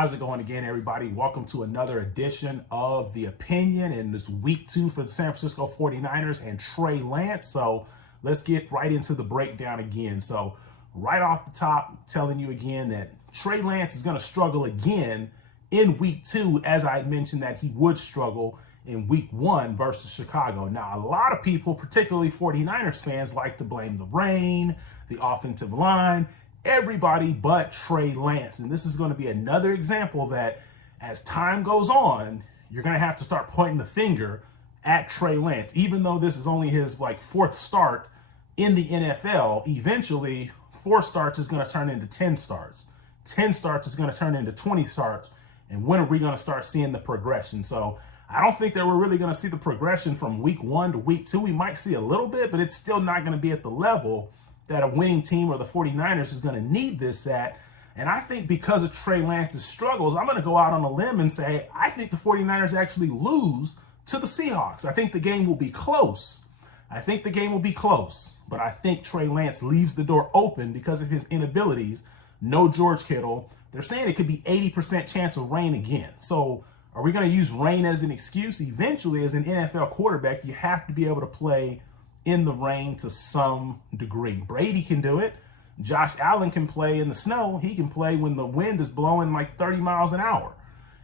How's it going again, everybody? Welcome to another edition of The Opinion, and it's week 2 for the San Francisco 49ers and Trey Lance. So let's get right into the breakdown again. So right off the top, telling you again that Trey Lance is going to struggle again in week 2, as I mentioned that he would struggle in week 1 versus Chicago. Now, a lot of people, particularly 49ers fans, like to blame the rain, the offensive line, everybody but Trey Lance. And this is going to be another example that as time goes on, you're going to have to start pointing the finger at Trey Lance. Even though this is only his 4th start in the NFL, eventually 4 starts is going to turn into 10 starts. 10 starts is going to turn into 20 starts. And when are we going to start seeing the progression? So I don't think that we're really going to see the progression from week 1 to week 2. We might see a little bit, but it's still not going to be at the level that a winning team or the 49ers is going to need this at. And I think because of Trey Lance's struggles, I'm going to go out on a limb and say, I think the 49ers actually lose to the Seahawks. I think the game will be close. But I think Trey Lance leaves the door open because of his inabilities. No George Kittle. They're saying it could be 80% chance of rain again. So are we going to use rain as an excuse? Eventually, as an NFL quarterback, you have to be able to play in the rain to some degree. Brady can do it. Josh Allen can play in the snow. He can play when the wind is blowing like 30 miles an hour.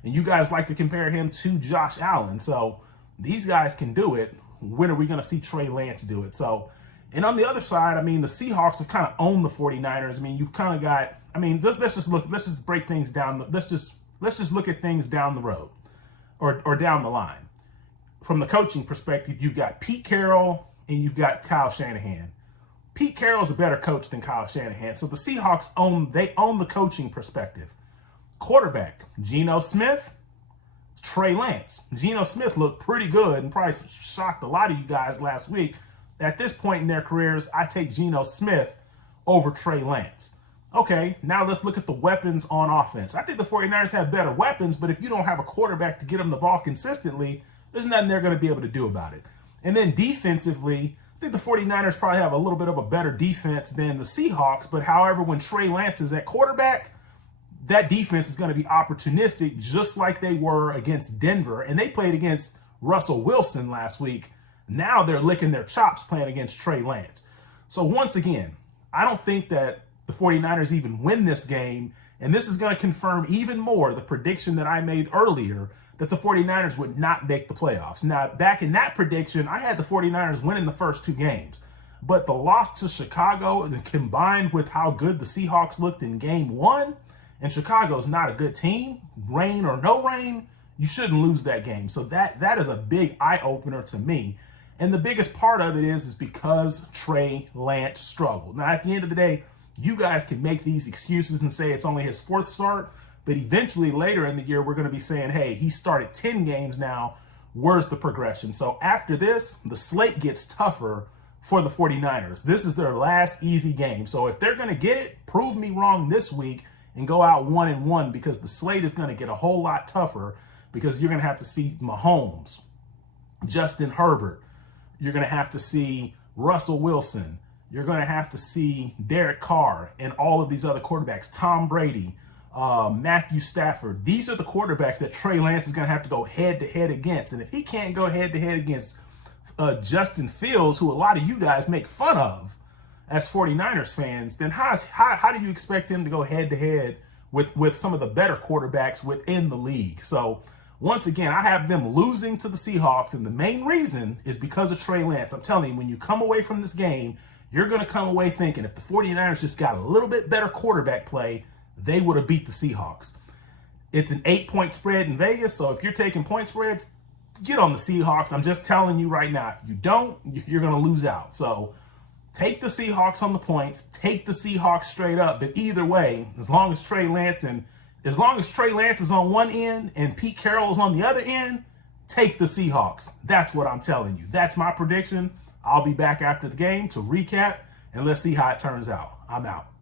And you guys like to compare him to Josh Allen. So these guys can do it. When are we going to see Trey Lance do it? So, and on the other side, I mean, the Seahawks have kind of owned the 49ers. I mean, you've kind of got, I mean, let's just break things down. Let's just look at things down the road or down the line. From the coaching perspective, you've got Pete Carroll and you've got Kyle Shanahan. Pete Carroll's a better coach than Kyle Shanahan. So the Seahawks own the coaching perspective. Quarterback, Geno Smith, Trey Lance. Geno Smith looked pretty good and probably shocked a lot of you guys last week. At this point in their careers, I take Geno Smith over Trey Lance. Okay, now let's look at the weapons on offense. I think the 49ers have better weapons, but if you don't have a quarterback to get them the ball consistently, there's nothing they're going to be able to do about it. And then defensively, I think the 49ers probably have a little bit of a better defense than the Seahawks. But however, when Trey Lance is at quarterback, that defense is going to be opportunistic, just like they were against Denver. And they played against Russell Wilson last week. Now they're licking their chops playing against Trey Lance. So once again, I don't think that the 49ers even win this game. And this is going to confirm even more the prediction that I made earlier that the 49ers would not make the playoffs. Now, back in that prediction, I had the 49ers winning the first 2 games. But the loss to Chicago, and combined with how good the Seahawks looked in game 1, and Chicago's not a good team, rain or no rain, you shouldn't lose that game. So that is a big eye-opener to me. And the biggest part of it is because Trey Lance struggled. Now, at the end of the day, you guys can make these excuses and say it's only his 4th start, but eventually later in the year, we're going to be saying, hey, he started 10 games now. Where's the progression? So after this, the slate gets tougher for the 49ers. This is their last easy game. So if they're going to get it, prove me wrong this week and go out 1-1, because the slate is going to get a whole lot tougher, because you're going to have to see Mahomes, Justin Herbert. You're going to have to see Russell Wilson. You're going to have to see Derek Carr and all of these other quarterbacks, Tom Brady, Matthew Stafford. These are the quarterbacks that Trey Lance is going to have to go head-to-head against. And if he can't go head-to-head against Justin Fields, who a lot of you guys make fun of as 49ers fans, then how do you expect him to go head-to-head with some of the better quarterbacks within the league? So once again, I have them losing to the Seahawks, and the main reason is because of Trey Lance. I'm telling you, when you come away from this game, you're going to come away thinking if the 49ers just got a little bit better quarterback play, they would have beat the Seahawks. It's an 8-point spread in Vegas, so if you're taking point spreads, get on the Seahawks. I'm just telling you right now, if you don't, you're going to lose out. So take the Seahawks on the points, take the Seahawks straight up. But either way, as long as Trey Lance is on one end and Pete Carroll is on the other end, take the Seahawks. That's what I'm telling you. That's my prediction. I'll be back after the game to recap, and let's see how it turns out. I'm out.